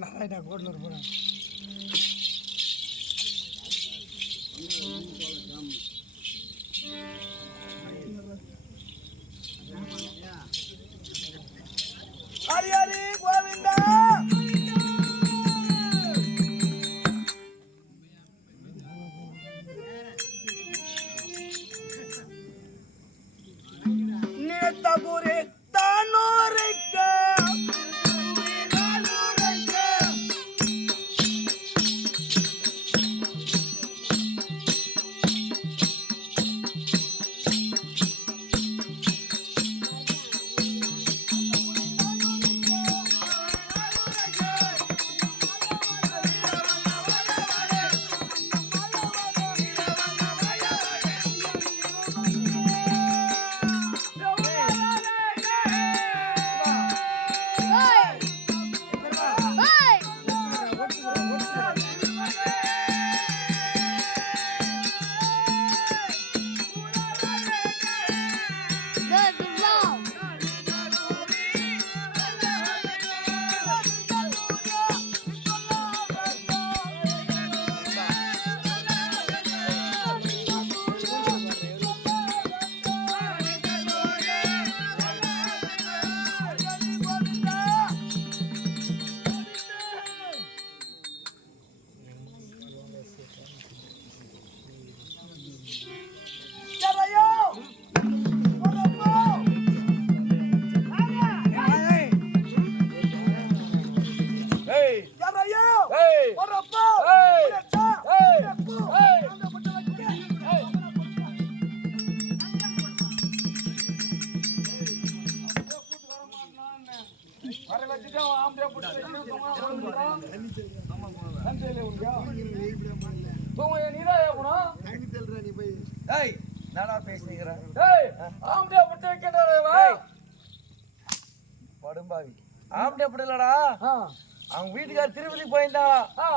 நாராயணா கோடலூர் போகிறேன் ஹரி கோவிந்தா படும்பாவி. ஆம்பளை அப்படி இல்லடா. அவங்க வீட்டுக்கார திருப்பதி போயிருந்தாங்க ஆ.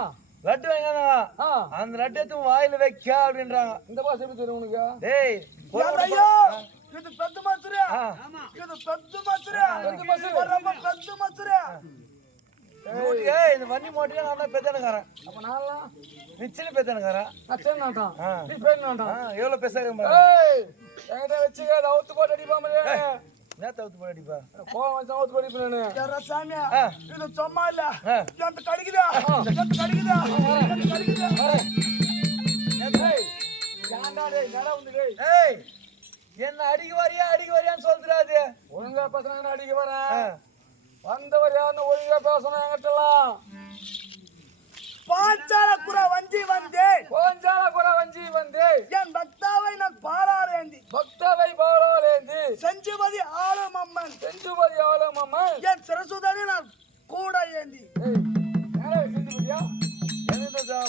லட்டு வாங்கினாங்க ஆ. அந்த லட்டு எடுத்து வாயில வைக்க அப்படின்றாங்க. இந்த பாஸ் எப்படி தெரியும் உனக்கு? டேய் இது பெத்து ஆ. இது பெத்து மசுரு பெத்து மசுரு. ஏய் இந்த வண்டி மோட்டில நான் தான் பெத்தனுக்காரன். அப்ப நான்லாம் நிச்சயம் பெத்தனுக்காரன். நான் சரி நாட்டான் ஆ. நீ பேர் ஆ நாட்டான் எவ்வளவு பேசாக ஏய் என்கிட்ட வச்சுக்க நான் போட்டு அடிப்பா மாதிரி என்ன தவிர்த்து போய் அடிப்பா? கோவம் வச்சு அடிப்பேன் நானு. யாரா சாமியா. இது சும்மா இல்ல. ஆ. என்கிட்ட கடிக்குதா? என்கிட்ட கடிக்குதா? என்கிட்ட கடிக்குதா? என்ன அடிக்க வரியா அடிக்க வரியான்னு சொல்றாது ஒழுங்கா பேசுறாங்க அடிக்க வரேன் வந்தவர் யாருன்னு ஒழுங்கா பேசணும் என்கிட்டலாம். பாஞ்சால குரா வஞ்சி வந்தேன். கோஞ்சால கூட வஞ்சி வந்து என் பக்தாவை நான் பாலாரேந்தி பக்தவை பாடலேந்தி செஞ்சுமதி ஆளும் அம்மன் செஞ்சுபதி ஆளும் அம்மா என் சிரசுதனை நான் கூட ஏந்தி.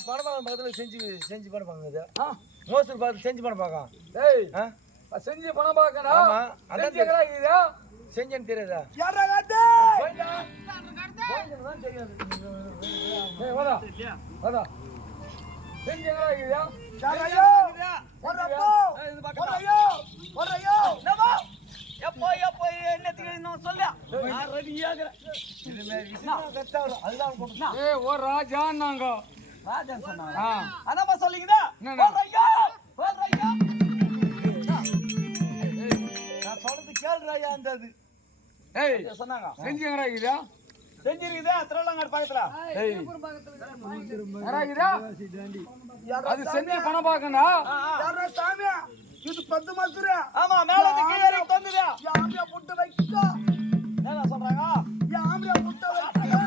படமாக பக்கத்தில் செஞ்சு செஞ்சு பண்ண பார்க்குது ஆ. மோசடி பார்த்து செஞ்சு பண்ண பார்க்கலாம். டேய் ஆ? அது செஞ்சு பணம் பார்க்கணும். அதான் செஞ்சேன்னு தெரியாதா? எறகத்தே போயிடா. ஏய் வாடா. வாடா. செஞ்சு எங்கடா கேள்றாயா இருந்தது. ஏய் சொன்னாங்க. செஞ்சு எங்கடா இருக்குதா செஞ்சிருக்குதா? திருவள்ளங்காடு பக்கத்துல. அது செஞ்சு பணம் பார்க்கண்டா யாரா சாமியா? இது பத்து மாசுரா ஆமா மேல இருந்து கீழ தொங்குதா யாமியா புட்டு வைக்கா. என்ன சொல்றாங்க? யாமியா புட்டு வைக்கா.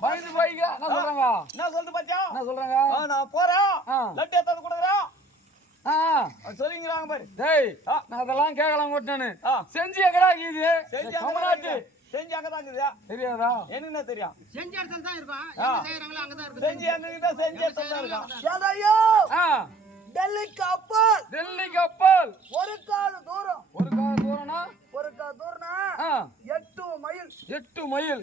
அந்த என்ன சொல்றாங்க? என்ன சொல்லுது பாத்தியா? என்ன சொல்றாங்க? ஆ, நான் போறேன். லட்டு எடுத்து கொடுக்குறேன். சொல்லிங்கிறாங்க பாரு. டேய். நான் அதெல்லாம் கேட்கலாம் கொட்டானு. செஞ்சு எங்கடா இருக்குது செஞ்சு கமநாட்டு செஞ்சு அங்கதான் இருக்குதா. தெரியாதா? என்ன தெரியும்? செஞ்ச இடத்துல தான் இருக்கும் செய்யறாங்களோ அங்கதான் இருக்கும். செஞ்சு செஞ்சு எடுத்து தான் ஆ. டெல்லிக்கு அப்பால் டெல்லி கப்பல். ஒரு கால் தூரம். ஒரு கால தூரம்னா? ஒரு கால் தூரம்னா எட்டு மைல் எட்டு மைல்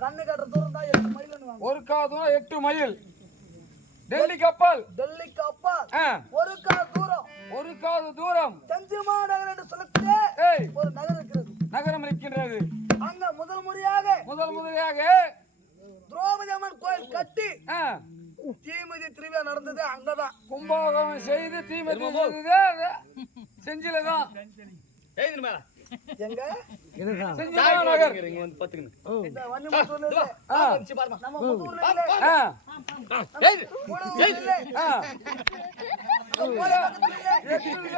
கண்ணு கட்டுற தூரம் தான் எட்டு மைல்னு ஒரு கால தூரம் எட்டு மைல் டெல்லி கப்பல் டெல்லிக்கு அப்பால் ஆ ஒரு கால் தூரம் ஒரு கால தூரம் செஞ்சிமா நகர் என்று சொல்லக்கூடிய ஏய் ஒரு நகர் இருக்கிறது நகரம் இருக்கின்றது அங்க முதல் முறையாக முதல் முதலாக திரௌபதி அம்மன் கோயில் கட்டி தீமிதி திருவிழா நடந்தது அங்கதான் கும்பாபிஷேகம் செய்து தீமதி செய்தது செஞ்சில தான் எங்க இல்ல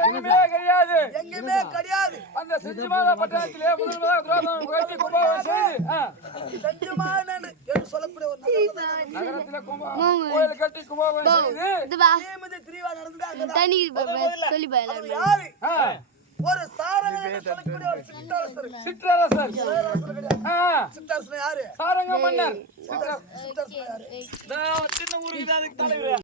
எங்குமே கிடையாது. கிடையாது. அந்த செஞ்சிமாதா பட்டணத்திலே முதல் முதலாக துரோகம் கோயிலுக்கு கும்பாபிஷேகம் செய்து ஆ. செஞ்சுமா என்று சொல்லக்கூடிய ஒரு நகரத்துல கும்பா கோயில் கட்டி கும்பாபிஷேகம் செய்து தீமிதி திருவிழா நடந்தது சொல்லி போய் அது யாரு? ஒரு சாரங்க என்று சொல்லக்கூடிய ஒரு சித்தரசர் சிற்றரசர். சித்தரசர் யாரு? சாரங்க மன்னர். சித்தரசர் யாரு? சின்ன ஊருக்கு தான் அதுக்கு தலைவர்.